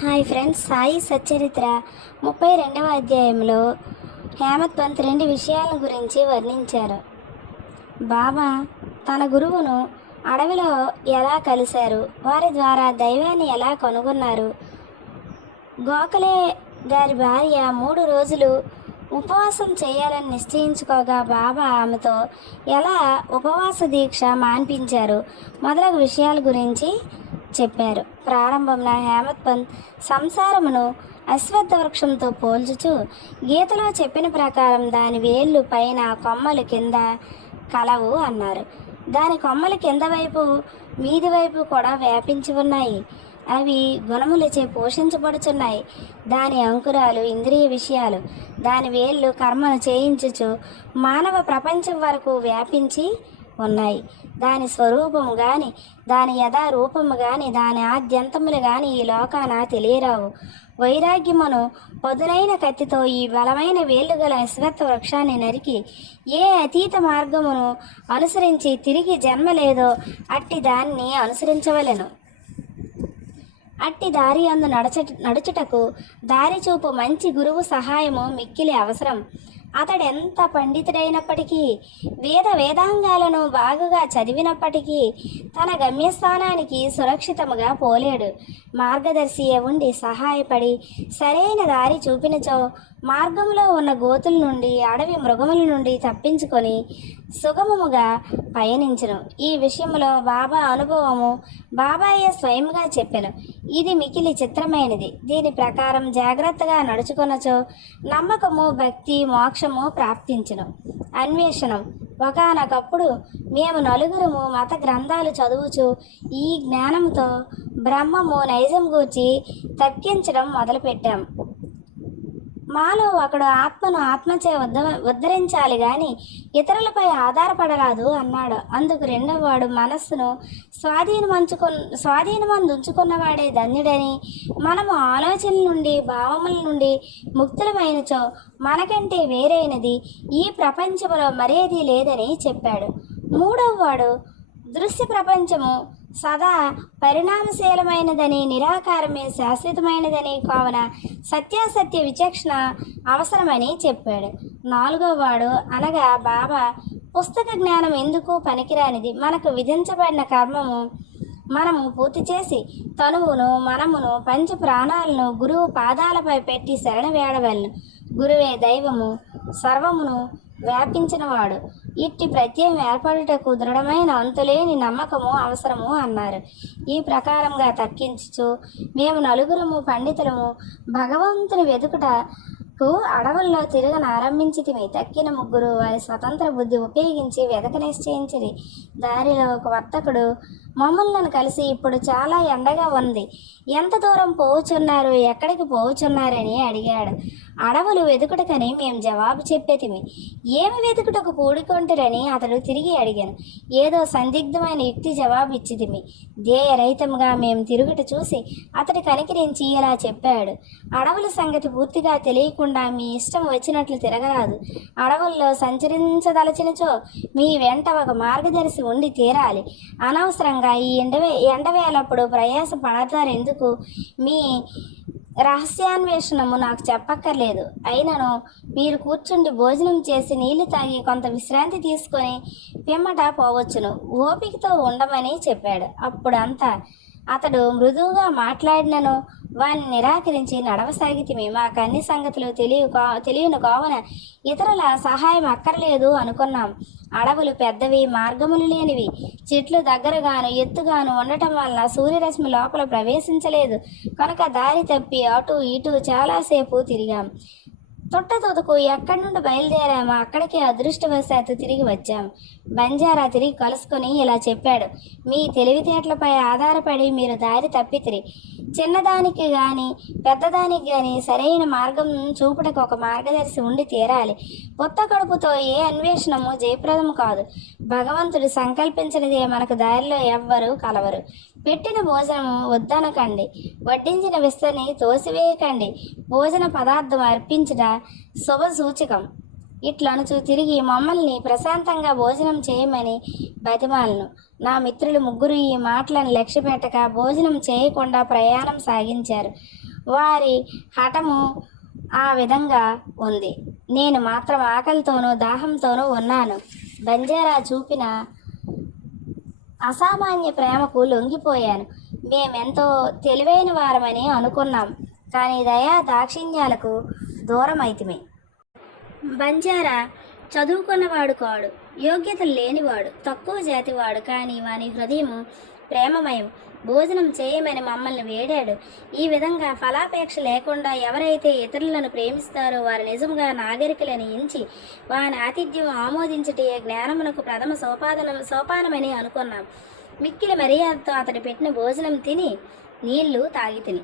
Hi friends Sai Satcharitra ముప్పై రెండవ అధ్యాయంలో హేమత్ పంత్ రెండు విషయాల గురించి వర్ణించారు. బాబా తన గురువును అడవిలో ఎలా కలిశారు? వారి ద్వారా దైవాన్ని ఎలా కనుగొన్నారు? గోఖలే గారి భార్య మూడు రోజులు ఉపవాసం చేయాలని నిశ్చయించుకోగా బాబా ఆమెతో ఎలా ఉపవాస దీక్ష మాన్పించారు? మొదలగు విషయాల గురించి చెప్పారు. ప్రారంభంలో హేమత్ పంత్ సంసారమును అశ్వత్థ వృక్షంతో పోల్చుచు గీతలో చెప్పిన ప్రకారం దాని వేళ్ళు పైన కొమ్మలు కింద కలవు అన్నారు. దాని కొమ్మలు కింద వైపు మీది వైపు కూడా వ్యాపించి ఉన్నాయి. అవి గుణములచే పోషించబడుచున్నాయి. దాని అంకురాలు ఇంద్రియ విషయాలు దాని వేళ్ళు కర్మను చేయించుచు మానవ ప్రపంచం వరకు వ్యాపించి ఉన్నాయి. దాని స్వరూపము గాని దాని యథారూపము కానీ గాని దాని ఆద్యంతములు గాని ఈ లోకాన తెలియరావు. వైరాగ్యమును పదునైన కత్తితో ఈ బలమైన వేళ్ళు గల అశ్వత్థ వృక్షాన్ని నరికి ఏ అతీత మార్గమును అనుసరించి తిరిగి జన్మ లేదో అట్టి దాన్ని అనుసరించవలెను. అట్టి దారి అందు నడచ నడుచుటకు దారి చూపు మంచి గురువు సహాయము మిక్కిలి అవసరం. అతడెంత పండితుడైనప్పటికీ వేద వేదాంగాలను బాగుగా చదివినప్పటికీ తన గమ్యస్థానానికి సురక్షితముగా పోలేడు. మార్గదర్శి ఉండి సహాయపడి సరైన దారి చూపినచో మార్గంలో ఉన్న గోతుల నుండి అడవి మృగముల నుండి తప్పించుకొని సుగమముగా పయనించను. ఈ విషయంలో బాబా అనుభవము బాబాయే స్వయంగా చెప్పెను. ఇది మికిలి చిత్రమైనది. దీని ప్రకారం జాగ్రత్తగా నడుచుకొనచో నమ్మకము భక్తి మోక్షము ప్రాప్తించును. అన్వేషణం. ఒకనొకప్పుడు మేము నలుగురము మత గ్రంథాలు చదువుచు ఈ జ్ఞానంతో బ్రహ్మము నైజం గూర్చి తర్కించడం మొదలుపెట్టాం. మాలో ఒకడు ఆత్మను ఆత్మచే ఉద్ధ ఉద్ధరించాలి గాని ఇతరులపై ఆధారపడరాదు అన్నాడు. అందుకు రెండవవాడు మనస్సును స్వాధీనమంచుకు స్వాధీనమందు ఉంచుకున్నవాడే ధన్యుడని మనము ఆలోచనల నుండి భావముల నుండి ముక్తులమైనచో మనకంటే వేరైనది ఈ ప్రపంచంలో మరేది లేదని చెప్పాడు. మూడవవాడు దృశ్య ప్రపంచము సదా పరిణామశీలమైనదని నిరాకారమే శాశ్వతమైనదని కావున సత్యాసత్య విచక్షణ అవసరమని చెప్పాడు. నాలుగో వాడు అనగా బాబా పుస్తక జ్ఞానం ఎందుకు పనికిరానిది? మనకు విధించబడిన కర్మము మనము పూర్తి చేసి తనువును మనమును పంచ ప్రాణాలను గురువు పాదాలపై పెట్టి శరణ వేడవలను. గురువే దైవము సర్వమును వ్యాపించినవాడు. ఇట్టి ప్రత్యయం ఏర్పడుటకు దృఢమైన అంతులేని నమ్మకము అవసరము అన్నారు. ఈ ప్రకారంగా తక్కించుచు మేము నలుగురము పండితులము భగవంతుని వెతుకుటకు అడవుల్లో తిరగనారంభించితిమి తక్కిన ముగ్గురు వారి స్వతంత్ర బుద్ధి ఉపయోగించి వెతక నిశ్చయించిరి. దారిలో ఒక వర్తకుడు మమ్మల్ని కలిసి ఇప్పుడు చాలా ఎండగా ఉంది. ఎంత దూరం పోవుచున్నారు ఎక్కడికి పోవుచున్నారని అడిగాడు. అడవులు వెతుకుటకని మేము జవాబు చెప్పేతిమి. ఏమి వెతుకుటకు పూడుకొంటారని అతడు తిరిగి అడిగాను. ఏదో సందిగ్ధమైన యుక్తి జవాబు ఇచ్చితిమి. ధ్యేయరహితంగా మేము తిరుగుట చూసి అతడి కనికరించి ఇలా చెప్పాడు. అడవుల సంగతి పూర్తిగా తెలియకుండా మీ ఇష్టం వచ్చినట్లు తిరగరాదు. అడవుల్లో సంచరించదలచినచో మీ వెంట ఒక మార్గదర్శి ఉండి తీరాలి. అనవసరంగా ఈ ఎండవే ఎండవేలప్పుడు ప్రయాసపడతారెందుకు ఎందుకు? మీ రహస్యాన్వేషణము నాకు చెప్పక్కర్లేదు. అయినను మీరు కూర్చుండి భోజనం చేసి నీళ్ళు తాగి కొంత విశ్రాంతి తీసుకొని పిమ్మట పోవచ్చును. ఓపికతో ఉండమని చెప్పాడు. అప్పుడంతా అతడు మృదువుగా మాట్లాడినను. వారిని నిరాకరించి నడవసాగితిమి మాకు అన్ని సంగతులు తెలియ తెలియను కావున ఇతరుల సహాయం అక్కర్లేదు అనుకున్నాం. అడవులు పెద్దవి మార్గములు లేనివి. చెట్లు దగ్గరగాను ఎత్తుగాను ఉండటం వల్ల సూర్యరశ్మి లోపల ప్రవేశించలేదు. కనుక దారి తప్పి అటు ఇటు చాలాసేపు తిరిగాం. తొట్టతోతకు ఎక్కడి నుండి బయలుదేరామో అక్కడికి అదృష్టవశాత్తు తిరిగి వచ్చాం. బంజారా తిరిగి కలుసుకొని ఇలా చెప్పాడు. మీ తెలివితేటలపై ఆధారపడి మీరు దారి తప్పితిరి. చిన్నదానికి కానీ పెద్దదానికి కానీ సరైన మార్గం చూపుటకు ఒక మార్గదర్శి ఉండి తీరాలి. కొత్త కడుపుతో ఏ అన్వేషణము జయప్రదం కాదు. భగవంతుడు సంకల్పించినదే మనకు దారిలో ఎవ్వరు కలవరు. పెట్టిన భోజనము వద్దనకండి. వడ్డించిన విస్తని తోసివేయకండి. భోజన పదార్థం అర్పించుట శుభ సూచకం ఇట్లనుచు తిరిగి మమ్మల్ని ప్రశాంతంగా భోజనం చేయమని బతిమాలను. నా మిత్రులు ముగ్గురు ఈ మాటలను లక్ష్యపెట్టక భోజనం చేయకుండా ప్రయాణం సాగించారు. వారి హఠము ఆ విధంగా ఉంది. నేను మాత్రం ఆకలితోనూ దాహంతోనూ ఉన్నాను. బంజారా చూపిన అసామాన్య ప్రేమకు లొంగిపోయాను. మేమెంతో తెలివైన వారమని అనుకున్నాం. కానీ దయా దాక్షిణ్యాలకు దూరమైతిమి. బంజారా చదువుకున్నవాడు కాడు. యోగ్యత లేనివాడు తక్కువ జాతివాడు. కానీ వాని హృదయము ప్రేమమయం. భోజనం చేయమని మమ్మల్ని వేడాడు. ఈ విధంగా ఫలాపేక్ష లేకుండా ఎవరైతే ఇతరులను ప్రేమిస్తారో వారు నిజంగా నాగరికులని ఎంచి వారి ఆతిథ్యం ఆమోదించటే జ్ఞానమునకు ప్రథమ సోపాదనం సోపానమని అనుకున్నాం. మిక్కిలి మర్యాదతో అతడు పెట్టిన భోజనం తిని నీళ్ళు తాగి తిని